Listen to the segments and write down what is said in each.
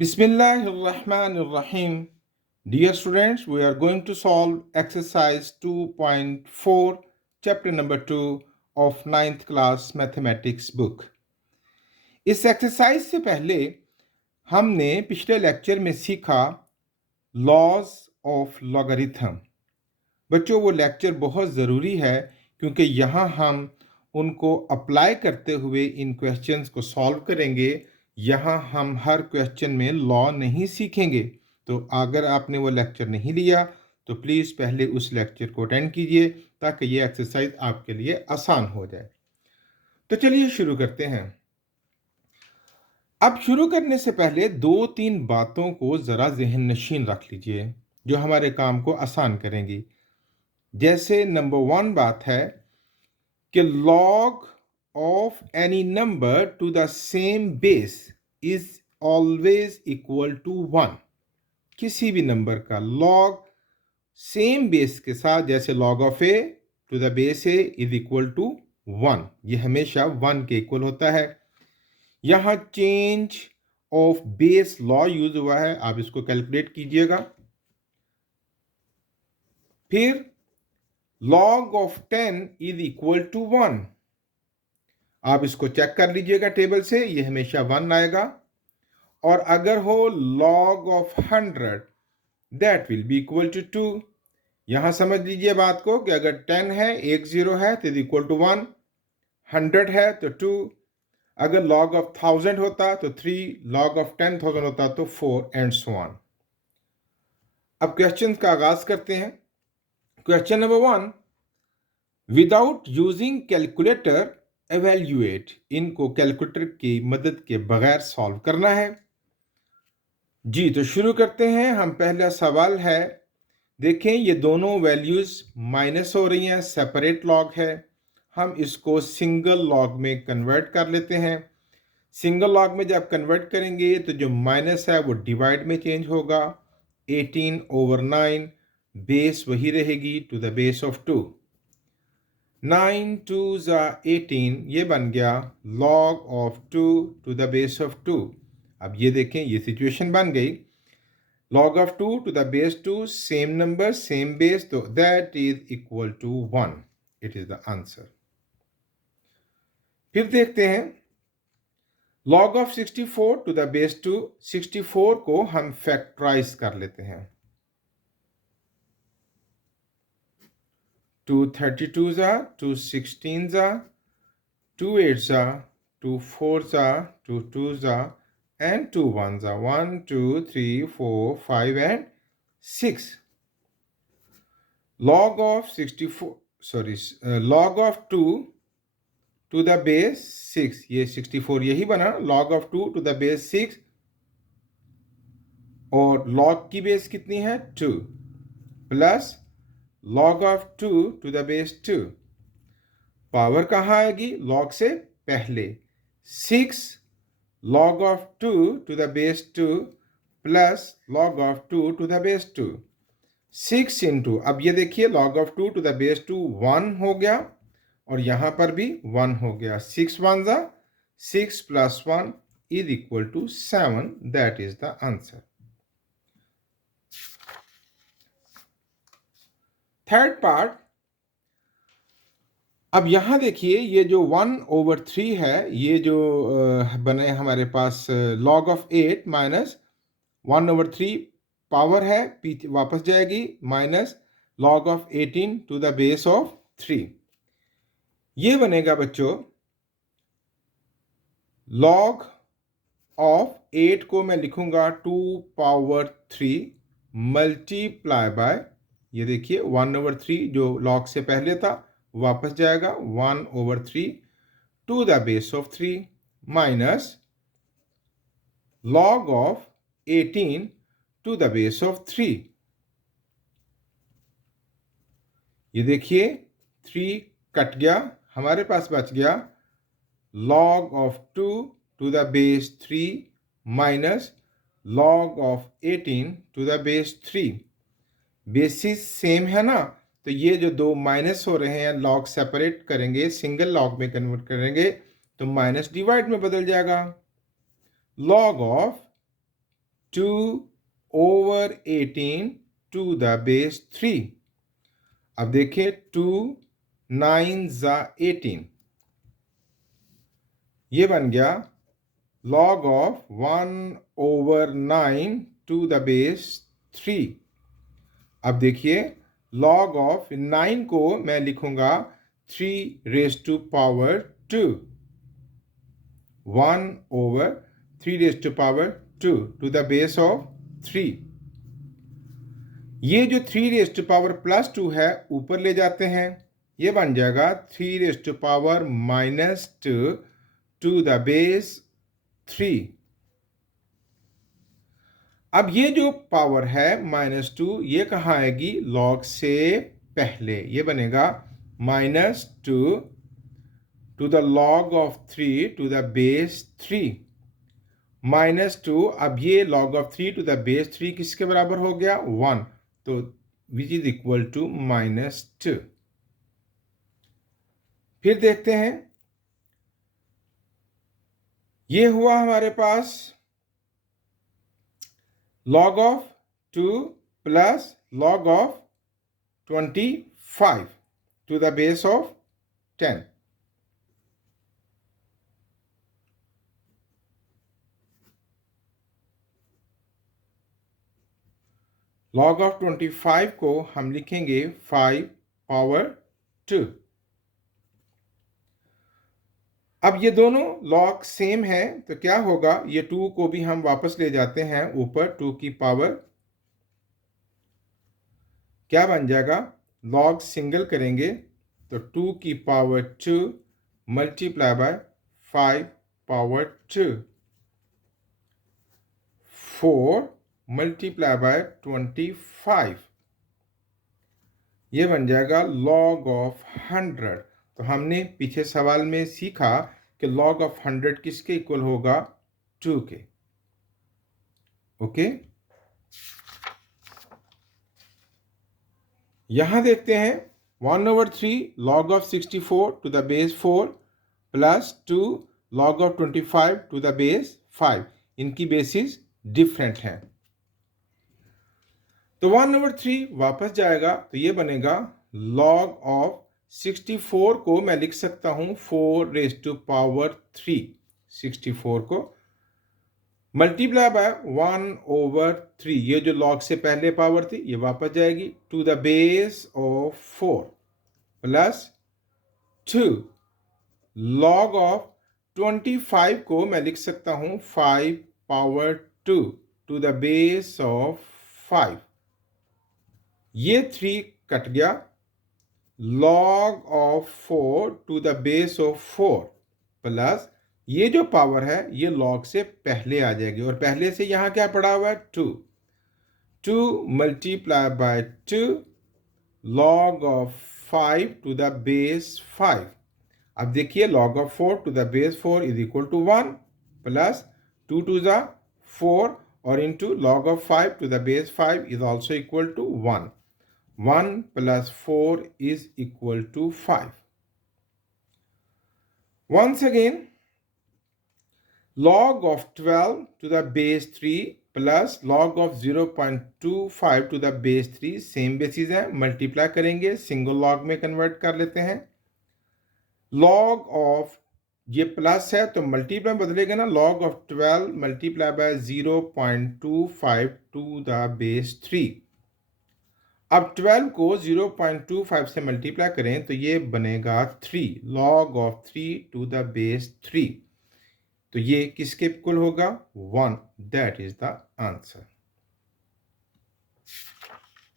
Bismillahirrahmanirrahim. Dear students, we are going to solve exercise 2.4, chapter number 2 of 9th class mathematics book. इस exercise से पहले हमने पिछले lecture में सीखा लॉज ऑफ लॉगरिथम। बच्चों, वो लेक्चर बहुत ज़रूरी है क्योंकि यहाँ हम उनको अप्लाई करते हुए इन क्वेश्चंस को सॉल्व करेंगे। यहाँ हम हर क्वेश्चन में लॉ नहीं सीखेंगे। तो अगर आपने वो लेक्चर नहीं लिया तो प्लीज़ पहले उस लेक्चर को अटेंड कीजिए ताकि ये एक्सरसाइज आपके लिए आसान हो जाए। तो चलिए शुरू करते हैं। अब शुरू करने से पहले 2-3 बातों को ज़रा जहन नशीन रख लीजिए जो हमारे काम को आसान करेंगी। जैसे नंबर 1 बात है कि log of any number to the same base is always equal to 1। किसी भी नंबर का log सेम बेस के साथ, जैसे log of a to the base a is equal to 1, ये हमेशा 1 के इक्वल होता है। यहाँ change of base law use हुआ है, आप इसको कैलकुलेट कीजिएगा। फिर log of 10 is equal to 1, आप इसको चेक कर लीजिएगा टेबल से, ये हमेशा 1 आएगा। और अगर हो log of 100 that will be equal to 2। यहां समझ लीजिए बात को कि अगर 10 है, 1 0 है तो इक्वल टू 1, 100 है तो 2, अगर log of 1000 होता तो 3, log of 10,000 होता तो 4 एंड सो ऑन। अब क्वेश्चन का आगाज करते हैं। Question number 1, without using calculator evaluate, इनको कैलकुलेटर की मदद के बगैर सॉल्व करना है। जी तो शुरू करते हैं। हम पहला सवाल है, देखें ये दोनों वैल्यूज माइनस हो रही हैं, सेपरेट लॉग है। हम इसको सिंगल लॉग में कन्वर्ट कर लेते हैं। सिंगल लॉग में जब कन्वर्ट करेंगे तो जो माइनस है वो डिवाइड में चेंज होगा। 18/9, बेस वही रहेगी to the base of 2। 9 2s are 18, ये बन गया log of 2 to the base of 2। अब ये देखें, ये सिचुएशन बन गई। log of 2 to the base 2, same number same base, तो that is equal to 1। It is the answer. फिर देखते हैं log of 64 to the base 2। 64 को हम फैक्टराइज कर लेते हैं। 2 32s are, 2 16s are, 2 8s are, 2 4s are, 2 2s are, and 2 1s are, 1 2 3 4 5 and 6। log of 64, log of 2 to the base 6, ये 64 यही बना, log of 2 to the base 6, और log की बेस कितनी है 2, plus log of 2 to the base 2। Power कहाँ आएगी? log से पहले 6 log of 2 to the base 2 plus log of 2 to the base 2। 6 into, अब ये देखिए log of 2 to the base 2 1 हो गया और यहां पर भी 1 हो गया। 6 1 जा 6 plus 1 is equal to 7। That is the answer. Third part, अब यहां देखिए ये जो 1/3 है, ये जो बने हमारे पास log of 8 माइनस 1/3 पावर है, पीछे वापस जाएगी, minus log of 18 to the base of 3। ये बनेगा बच्चों log ऑफ 8 को मैं लिखूंगा 2/3 मल्टीप्लाई बाय, ये देखिए 1/3 जो log से पहले था वापस जाएगा, 1/3 to the base of 3 minus log of 18 to the base of 3। ये देखिए 3 कट गया, हमारे पास बच गया log of 2 to the base 3 minus log of 18 to the base 3। Basis same है ना, तो ये जो दो माइनस हो रहे हैं log सेपरेट करेंगे, सिंगल log में कन्वर्ट करेंगे तो माइनस डिवाइड में बदल जाएगा। log of 2/18 to the base 3। अब देखिए 2 9 ज़ा 18, ये बन गया log of 1/9 to the base 3। अब देखिए log of 9 को मैं लिखूंगा 3 raised to power 2, 1/3 raised to power 2 to the base of 3। ये जो 3 raised to power +2 है ऊपर ले जाते हैं, ये बन जाएगा 3 raised to power -2 to the base 3। अब ये जो पावर है -2, ये कहाँ आएगी? log से पहले, ये बनेगा -2 to the log of 3 to the base 3। -2, अब ये log of 3 to the base 3 किसके बराबर हो गया? 1, तो which is equal to -2। फिर देखते हैं, ये हुआ हमारे पास log of 2 plus log of 25 to the base of 10। log of 25 को हम लिखेंगे 5 power 2। अब ये दोनों log सेम है, तो क्या होगा? ये 2 को भी हम वापस ले जाते हैं ऊपर, 2 की पावर क्या बन जाएगा? log सिंगल करेंगे तो 2 की power 2 multiply bye 5 power 2, 4 multiply by 25, ये बन जाएगा log ऑफ 100। तो हमने पीछे सवाल में सीखा कि log ऑफ 100 किसके इक्वल होगा? 2 के। ओके, यहां देखते हैं 1/3 log of 64 to the base 4 plus 2 log of 25 to the base 5। इनकी बेसिस डिफरेंट हैं, तो 1/3 वापस जाएगा, तो ये बनेगा log of 64 को मैं लिख सकता हूं 4 raised to power 3। 64 को मल्टीप्लाई बाय 1/3, ये जो log से पहले पावर थी ये वापस जाएगी, to the base of 4 plus 2 log of 25 को मैं लिख सकता हूं 5 power 2 to the base of 5। ये 3 कट गया, log of 4 to the base of 4 plus ये जो पावर है ये log से पहले आ जाएगी, और पहले से यहां क्या पड़ा हुआ है? 2 multiply by 2 log of 5 to the base 5। अब देखिए log of 4 to the base 4 is equal to 1 plus 2 2 ज़ा 4 और into log of 5 to the base 5 is also equal to 1। 1 plus 4 is equal to 5। Once again, log of 12 to the base 3 plus log of 0.25 to the base 3 same basis है, multiply करेंगे, single log में convert कर लेते हैं। log of ये plus है तो multiply बदलेगा ना, log of 12 multiply by 0.25 to the base 3। अब 12 को 0.25 से मल्टीप्लाई करें तो ये बनेगा 3, log of 3 to the base 3। तो ये किसके इक्वल होगा? 1। That is the answer.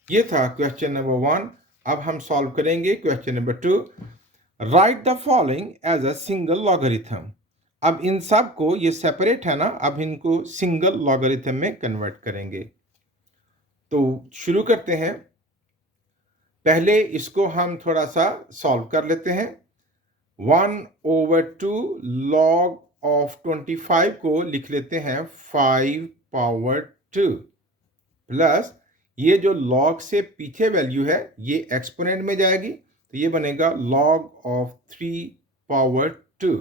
ये था क्वेश्चन नंबर 1। अब हम सॉल्व करेंगे question number 2। Write the following as a single logarithm. अब इन सब को, ये सेपरेट है ना, अब इनको सिंगल लॉगरिथम में कन्वर्ट करेंगे। तो शुरू करते हैं, पहले इसको हम थोड़ा सा सॉल्व कर लेते हैं। 1/2 log ऑफ 25 को लिख लेते हैं 5 पावर 2 प्लस ये जो log से पीछे वैल्यू है ये एक्सपोनेंट में जाएगी, तो ये बनेगा log ऑफ 3 पावर 2।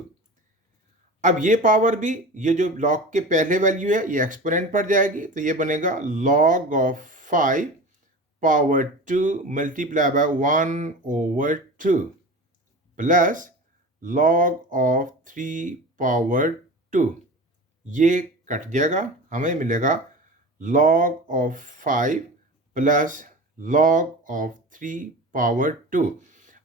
अब ये पावर भी, ये जो log के पहले वैल्यू है ये एक्सपोनेंट पर जाएगी, तो ये बनेगा log of 5 power 2 multiply bye 1/2 plus log of 3 power 2। ये कट जाएगा, हमें मिलेगा log of 5 plus log of 3 power 2।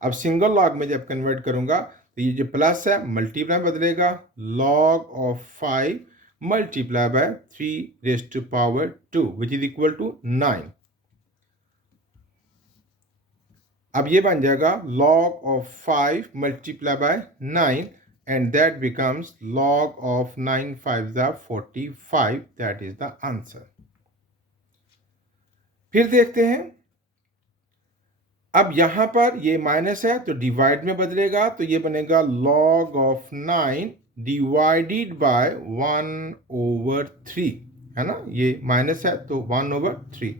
अब सिंगल लॉग में जब कन्वर्ट करूंगा तो ये जो प्लस है मल्टीप्लाई बदलेगा, log of 5 multiply by 3 raise to power 2 which is equal to 9। अब ये बन जाएगा log of 5 multiply by 9 and that becomes log of 9 5 the 45, that is the answer। फिर देखते हैं, अब यहां पर ये माइनस है तो डिवाइड में बदलेगा, तो ये बनेगा log ऑफ 9 डिवाइडेड बाय 1/3, है ना, ये माइनस है तो 1/3।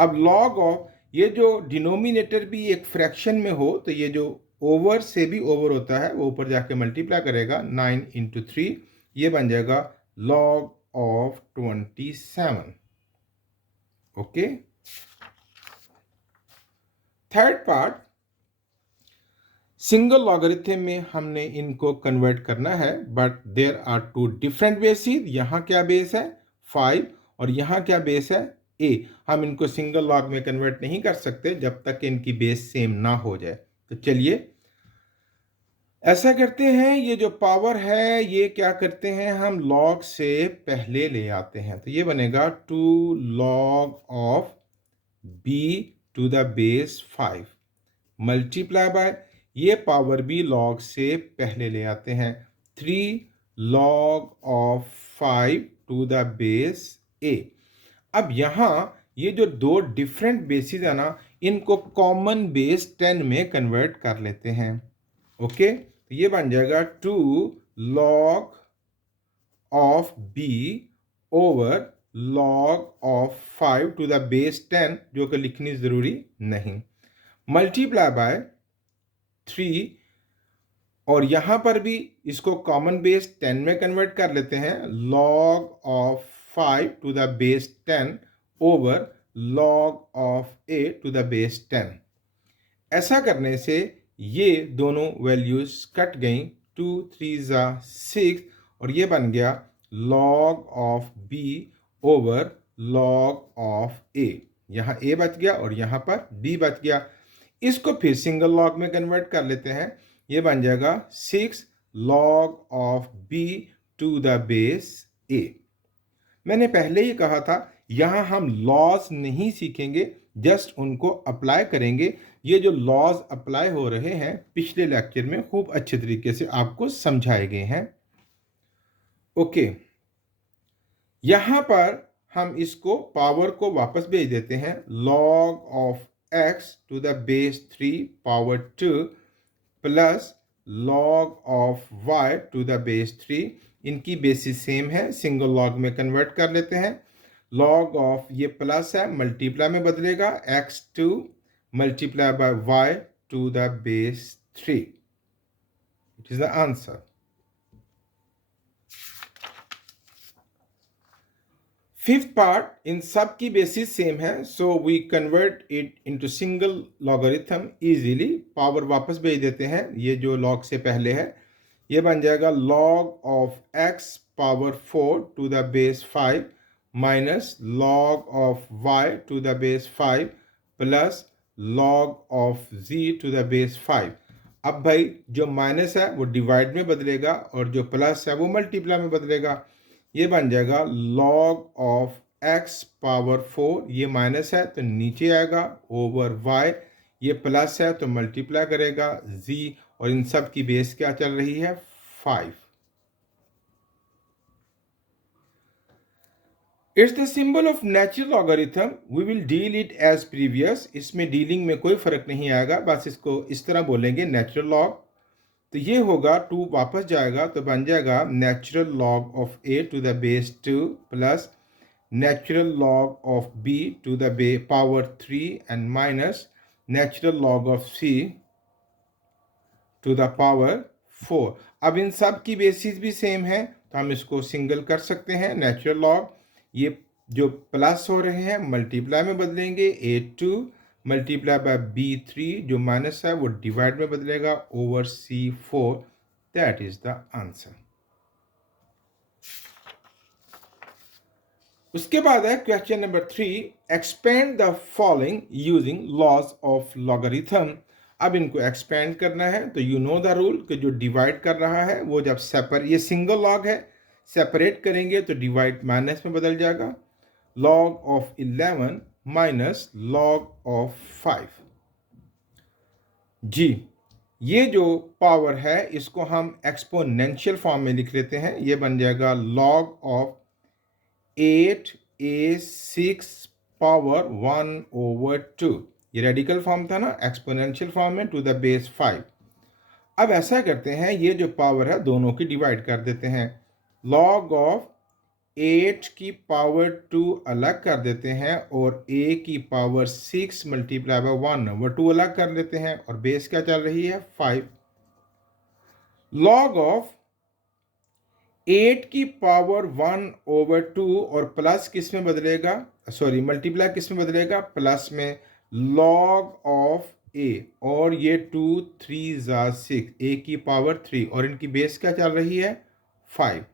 अब log ऑफ, ये जो डिनोमिनेटर भी एक फ्रैक्शन में हो तो ये जो ओवर से भी ओवर होता है वो ऊपर जाके मल्टीप्लाई करेगा, 9 × 3, ये बन जाएगा log of 27। Okay, third part, single logarithm में हमने इनको कन्वर्ट करना है, but there are two different basis. यहाँ क्या बेस है 5 और यहाँ क्या बेस है a। हम इनको सिंगल लॉग में कन्वर्ट नहीं कर सकते जब तक इनकी बेस सेम ना हो जाए। तो चलिए ऐसा करते हैं, ये जो पावर है ये क्या करते हैं, हम लॉग से पहले ले आते हैं, तो ये बनेगा 2 log of b to the base 5 multiply by, ये पावर भी लॉग से पहले ले आते हैं, 3 log of 5 to the base a। अब यहाँ ये जो दो डिफरेंट बेसिस है ना, इनको कॉमन बेस 10 में कन्वर्ट कर लेते हैं। ओके, तो ये बन जाएगा 2 log of b over log of 5 to the base 10, जो कि लिखनी जरूरी नहीं, मल्टीप्लाई बाय 3, और यहां पर भी इसको कॉमन बेस 10 में कन्वर्ट कर लेते हैं, log of 5 to the base 10 over log of a to the base 10। ऐसा करने से ये दोनों वैल्यूज कट गई, 2 3 6, और ये बन गया log of b over log of a। यहाँ a बच गया और यहाँ पर b बच गया। इसको फिर सिंगल लॉग में कन्वर्ट कर लेते हैं, ये बन जाएगा 6 log of b to the base a। मैंने पहले ही कहा था यहाँ हम लॉज नहीं सीखेंगे, जस्ट उनको अप्लाई करेंगे। ये जो लॉज अप्लाई हो रहे हैं पिछले लेक्चर में खूब अच्छे तरीके से आपको समझाए गए हैं। ओके, यहाँ पर हम इसको पावर को वापस भेज देते हैं, log of x to the base 3 power 2 plus log of y to the base 3। इनकी बेसिस सेम है, सिंगल लॉग में कन्वर्ट कर लेते हैं, log ऑफ ये प्लस है मल्टीप्लाई में बदलेगा, x2 multiply by y to the base 3। It is the answer. Fifth part, इन सब की बेसिस सेम है, so we convert it into single logarithm easily. Power वापस भेज देते हैं, ये जो लॉग से पहले है, ये बन जाएगा log of x power 4 to the base 5 minus log of y to the base 5 plus log of z to the base 5। अब भाई जो माइनस है वो डिवाइड में बदलेगा और जो प्लस है वो मल्टीप्लाई में बदलेगा, ये बन जाएगा log ऑफ x पावर 4, ये माइनस है तो नीचे आएगा, ओवर y, ये प्लस है तो मल्टीप्लाई करेगा z, और इन सब की बेस क्या चल रही है 5। It's the symbol of natural logarithm, we will deal it as previous. इसमें डीलिंग में कोई फर्क नहीं आएगा, बस इसको इस तरह बोलेंगे नेचुरल लॉग। तो ये होगा 2 वापस जाएगा तो बन जाएगा natural log of a to the base 2 plus natural log of b to the power 3 and minus natural log of c to the power 4। अब इन सब की बेसिस भी सेम है तो हम इसको सिंगल कर सकते हैं, नेचुरल लॉग। ये जो प्लस हो रहे हैं मल्टीप्लाई में बदलेंगे, a2 मल्टीप्लाई बाय b3, जो माइनस है वो डिवाइड में बदलेगा over c4। That is the answer. उसके बाद है question number 3, expand the following using laws of logarithm. अब इनको एक्सपेंड करना है तो यू नो द रूल कि जो डिवाइड कर रहा है वो जब ये सिंगल लॉग है, सेपरेट करेंगे तो डिवाइड माइनस में बदल जाएगा। Log of 11 minus log of 5। जी, ये जो पावर है इसको हम एक्सपोनेंशियल फॉर्म में लिख लेते हैं। ये बन जाएगा लॉग ऑफ 8a6 पावर 1/2। ये रेडिकल फॉर्म था ना, एक्सपोनेंशियल फॉर्म में टू द बेस 5। अब ऐसा करते हैं, ये जो पावर है दोनों की डिवाइड कर देते हैं। लॉग ऑफ 8 की पावर 2 अलग कर देते हैं और a की पावर 6 मल्टीप्लाई बाय 1/2 अलग कर लेते हैं और बेस क्या चल रही है 5। लॉग ऑफ 8 की पावर 1/2 और प्लस किस में बदलेगा, सॉरी मल्टीप्लाई किस में बदलेगा, प्लस में। लॉग ऑफ a और ये 2 3 6, a की पावर 3 और इनकी बेस क्या चल रही है 5।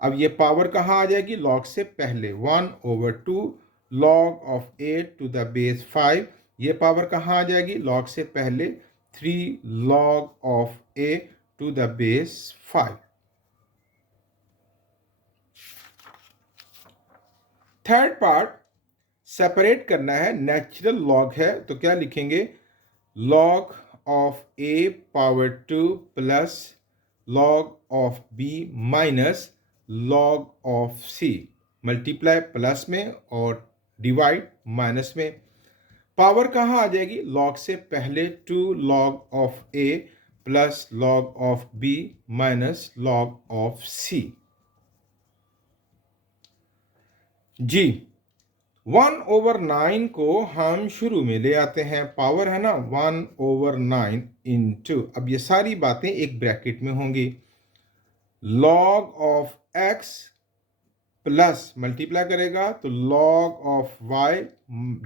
अब ये पावर कहाँ आ जाएगी, लॉग से पहले 1/2 log of 8 to the base 5। ये पावर कहाँ आ जाएगी, लॉग से पहले 3 log of a to the base 5। Third part separate करना है, नेचुरल लॉग है तो क्या लिखेंगे, log of a power 2 plus log of b minus log of c। Multiply plus में और डिवाइड माइनस में। पावर कहाँ आ जाएगी, लॉग से पहले 2 log of a plus log of b minus log of c। जी, 1/9 को हम शुरू में ले आते हैं, पावर है ना 1/9 इंटू, अब ये सारी बातें एक ब्रैकेट में होंगी। Log of x plus multiply करेगा तो लॉग ऑफ y,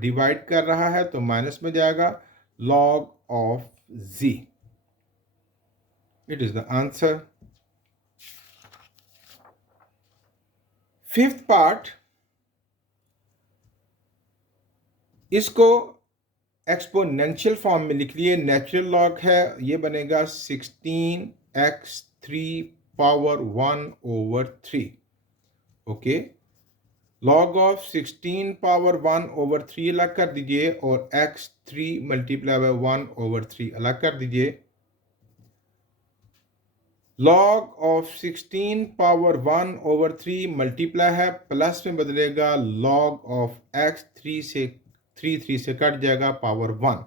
डिवाइड कर रहा है तो माइनस में जाएगा log of z। It is the answer. Fifth part, इसको एक्सपोनेंशियल फॉर्म में लिख लिए, नेचुरल लॉग है, ये बनेगा 16x3 power 1/3। Okay, log of 16 power 1/3 अलग कर दीजिए और x3 मल्टीप्लाई बाय 1/3 अलग कर दीजिए। लॉग ऑफ 16 पावर 1/3 मल्टीप्लाई है, प्लस में बदलेगा लॉग ऑफ x 3 से कट जाएगा पावर 1।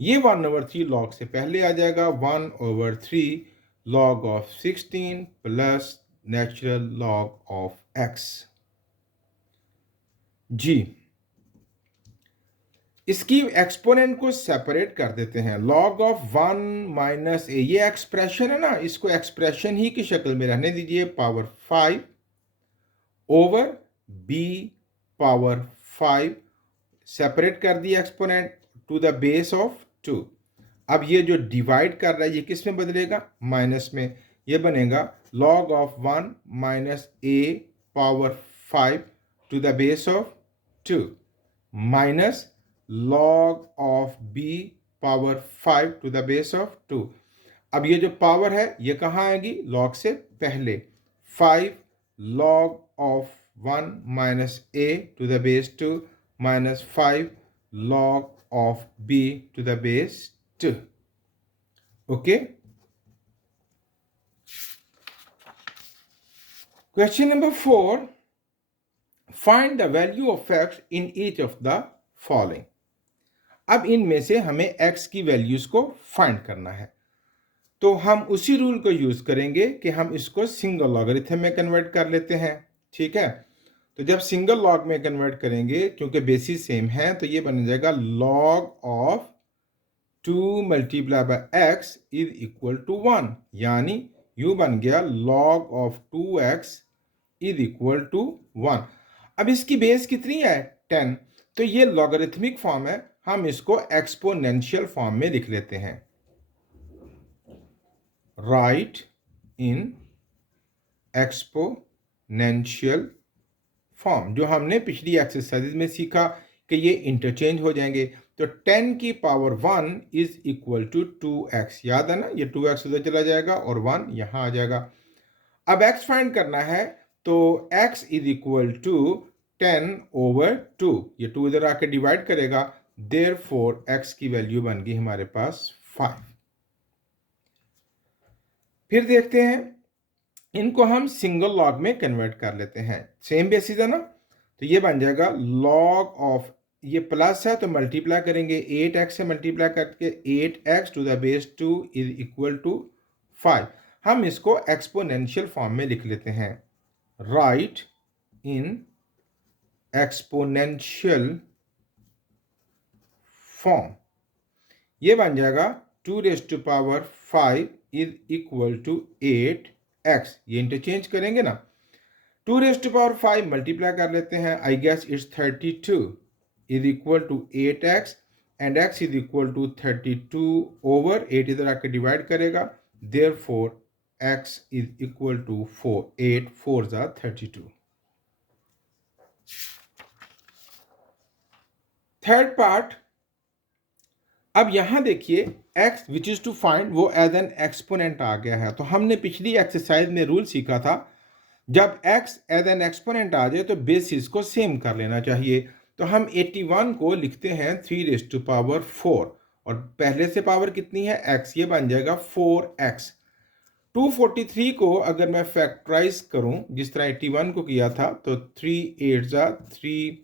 ये 1/3 लॉग से पहले आ जाएगा, 1/3 log of 16 plus natural log of x। जी, इसकी एक्सपोनेंट को सेपरेट कर देते हैं। लॉग ऑफ 1 माइनस a, ये एक्सप्रेशन है ना, इसको एक्सप्रेशन ही की शक्ल में रहने दीजिए, power 5 over b power 5। Separate कर दिया exponent to the base of 2। अब ये जो डिवाइड कर रहा है ये किस में बदलेगा, माइनस में। ये बनेगा log of 1 minus a power 5 to the base of 2 minus log of b power 5 to the base of 2। अब ये जो पावर है ये कहाँ आएगी, लॉग से पहले 5 log of 1 minus a to the base 2 minus 5 log of b to the base 2. Okay. Question number 4. Find the value of x in each of the following. अब इनमें से हमें x की वैल्यूज को फाइंड करना है, तो हम उसी रूल को यूज करेंगे कि हम इसको सिंगल लॉगरिथम में कन्वर्ट कर लेते हैं। ठीक है, तो जब सिंगल लॉग में कन्वर्ट करेंगे, क्योंकि बेसिस सेम है, तो ये बन जाएगा log of 2 multiply by x is equal to 1, यानी यू बन गया log of 2x is equal to 1। अब इसकी बेस कितनी है? 10। तो ये लॉगरिथमिक फॉर्म है, हम इसको एक्सपोनेंशियल फॉर्म में लिख लेते हैं। राइट इन एक्सपोनेंशियल फॉर्म, जो हमने पिछली एक्सरसाइज में सीखा कि ये इंटरचेंज हो जाएंगे। तो 10 की power 1 is equal to 2x, याद है ना, ये 2x उधर चला जाएगा और 1 यहां आ जाएगा। अब x फाइंड करना है, तो x is equal to 10 over 2, ये 2 इधर आके डिवाइड करेगा, देयरफॉर x की वैल्यू बन गई हमारे पास 5। फिर देखते हैं, इनको हम सिंगल लॉग में कन्वर्ट कर लेते हैं, सेम बेसिस है ना। तो ये बन जाएगा लॉग ऑफ, ये प्लस है तो मल्टीप्लाई करेंगे, 8x से मल्टीप्लाई करके 8x to the base 2 is equal to 5। हम इसको एक्सपोनेंशियल फॉर्म में लिख लेते हैं। राइट इन एक्सपोनेंशियल फॉर्म, ये बन जाएगा 2 raise to power 5 is equal to 8x, ये इंटरचेंज करेंगे ना। 2 रेज़ टू पावर 5 मल्टीप्लाई कर लेते हैं, I guess it's 32 is equal to 8x, and x is equal to 32 over 8 इधर आके डिवाइड करेगा, therefore x is equal to 4, 8 4 जा 32। थर्ड पार्ट, अब यहां देखिए x which is to find, वो एज एन एक्सपोनेंट आ गया है। तो हमने पिछली एक्सरसाइज में रूल सीखा था, जब x एज एन एक्सपोनेंट आ जाए तो बेसिस को सेम कर लेना चाहिए। तो हम 81 को लिखते हैं 3 रेज़ टू पावर 4, और पहले से पावर कितनी है x, ये बन जाएगा 4x। 243 को अगर मैं फैक्टराइज करूं जिस तरह 81 को किया था, तो 3 8 जा 3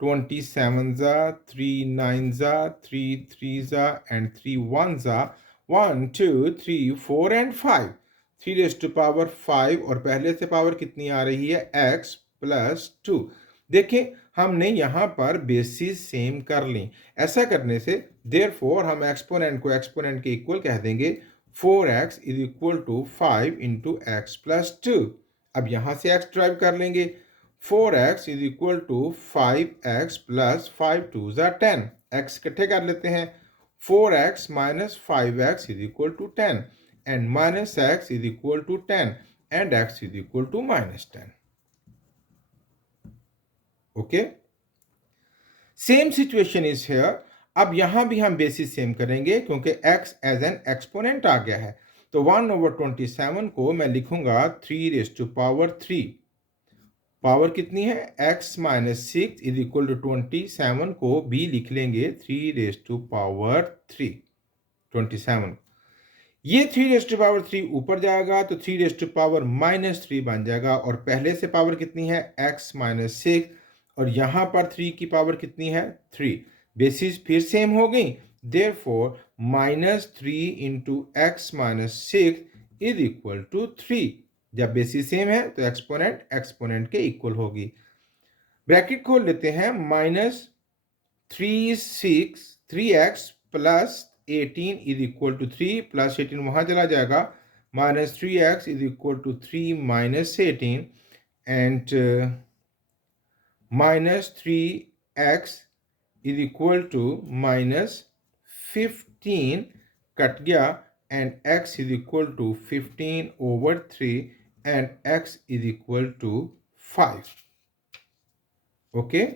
27 जा 3 9 जा 3 3 जा एंड 3 1 जा 1 2 3 4 एंड 5, 3 रेज़ टू पावर 5, और पहले से पावर कितनी आ रही है x प्लस 2। देखें हमने यहाँ पर बेसिस सेम कर ली, ऐसा करने से देयरफॉर हम एक्सपोनेंट को एक्सपोनेंट के इक्वल कह देंगे, 4x is equal to 5 into x plus 2। अब यहाँ से x ड्राइव कर लेंगे, 4x is equal to 5x plus 5 2 जा 10, x इकट्ठे कर लेते हैं, 4x minus 5x is equal to 10, and minus x is equal to 10, and x is equal to minus 10। Okay, same situation is here. अब यहां भी हम बेसिस सेम करेंगे क्योंकि x एज एन एक्सपोनेंट आ गया है। तो 1 ओवर 27 को मैं लिखूंगा 3 रेज़ टू पावर 3, पावर कितनी है x minus 6 is equal to 27 को भी लिख लेंगे 3 रेज़ टू पावर 3, 27। ये 3 रेज़ टू पावर 3 ऊपर जाएगा तो 3 रेज़ टू पावर माइनस 3 बन जाएगा, और पहले से पावर कितनी है x माइनस 6, और यहां पर 3 की पावर कितनी है 3, बेसिस फिर सेम हो गई, therefore minus 3 into x minus 6 is equal to 3। जब बेसिस सेम है तो एक्सपोनेंट एक्सपोनेंट के इक्वल होगी। ब्रैकेट खोल लेते हैं, minus 3x plus 18 is equal to 3, plus 18 वहां चला जाएगा, minus 3x is equal to 3 minus 18, and minus 3x is equal to minus 15 cut गया, and x is equal to 15 over 3, and x is equal to 5। Okay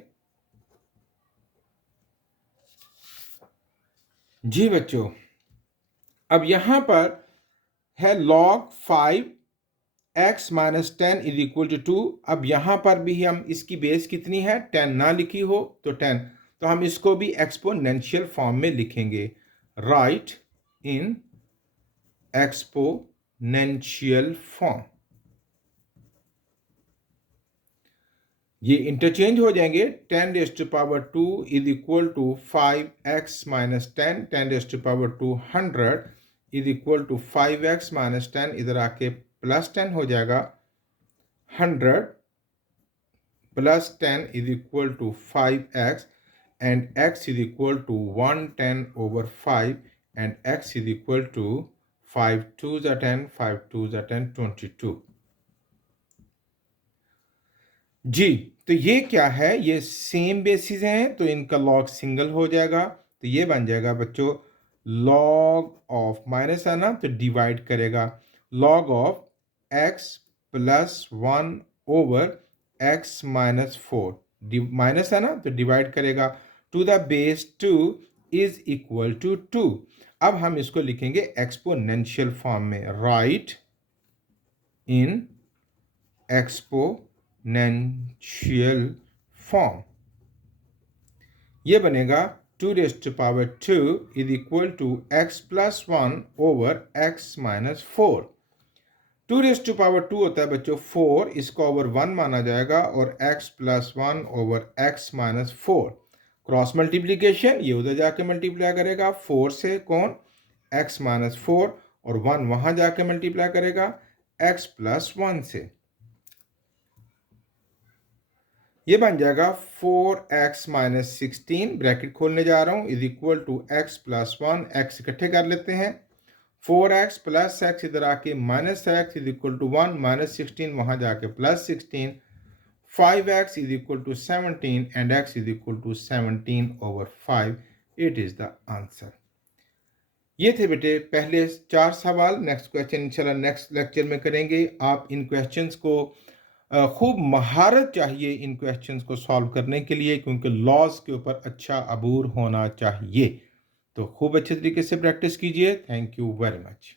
जी बच्चों, अब यहां पर है log 5 x minus 10 is equal to 2। अब यहां पर भी हम इसकी बेस कितनी है 10 ना लिखी हो तो 10, तो हम इसको भी एक्सपोनेंशियल फॉर्म में लिखेंगे। राइट इन एक्सपोनेंशियल फॉर्म, ये इंटरचेंज हो जाएंगे, 10 raise to power 2 is equal to 5x minus 10, 10 raise to power 2 100 is equal to 5x minus 10, इधर आके प्लस 10 हो जाएगा, 100 plus 10 is equal to 5x, and x is equal to 110 over 5, and x is equal to 5 2s are 10, 5 2s are 10, 22. जी, तो ये क्या है, ये same basis हैं तो इनका लॉग सिंगल हो जाएगा, तो ये बन जाएगा बच्चों लॉग ऑफ, माइनस है ना तो डिवाइड करेगा, log of x plus 1 over x minus 4, minus है ना तो डिवाइड करेगा, to the base 2 is equal to 2. अब हम इसको लिखेंगे एक्सपोनेंशियल फॉर्म में, राइट इन एक्सपोनेंशियल फॉर्म. ये बनेगा 2 raise to power 2 is equal to x plus 1 over x minus 4. 2 raise to power 2 होता है बच्चों 4, इसको ओवर 1 माना जाएगा और x plus 1 over x minus 4. Cross multiplication, ये उधर जाके मल्टीप्लाई करेगा 4 से, कौन, x माइनस 4, और 1 वहां जाके मल्टीप्लाई करेगा x प्लस 1 से. ये बन जाएगा 4x माइनस 16, ब्रैकेट खोलने जा रहा हूं, is equal to x plus 1, x इकट्ठे कर लेते हैं, 4x प्लस x इधर आके minus x is equal to 1, minus 16 वहां जाके plus 16, 5x is equal to 17 and x is equal to 17 over 5. It is the answer. ये थे बेटे पहले 4 सवाल. नेक्स्ट क्वेश्चन इंशाल्लाह नेक्स्ट लेक्चर में करेंगे. आप इन क्वेश्चंस को खूब महारत चाहिए इन क्वेश्चंस को सॉल्व करने के लिए, क्योंकि लॉज के ऊपर अच्छा अबूर होना चाहिए. तो खूब अच्छे तरीके से प्रैक्टिस कीजिए. Thank you very much.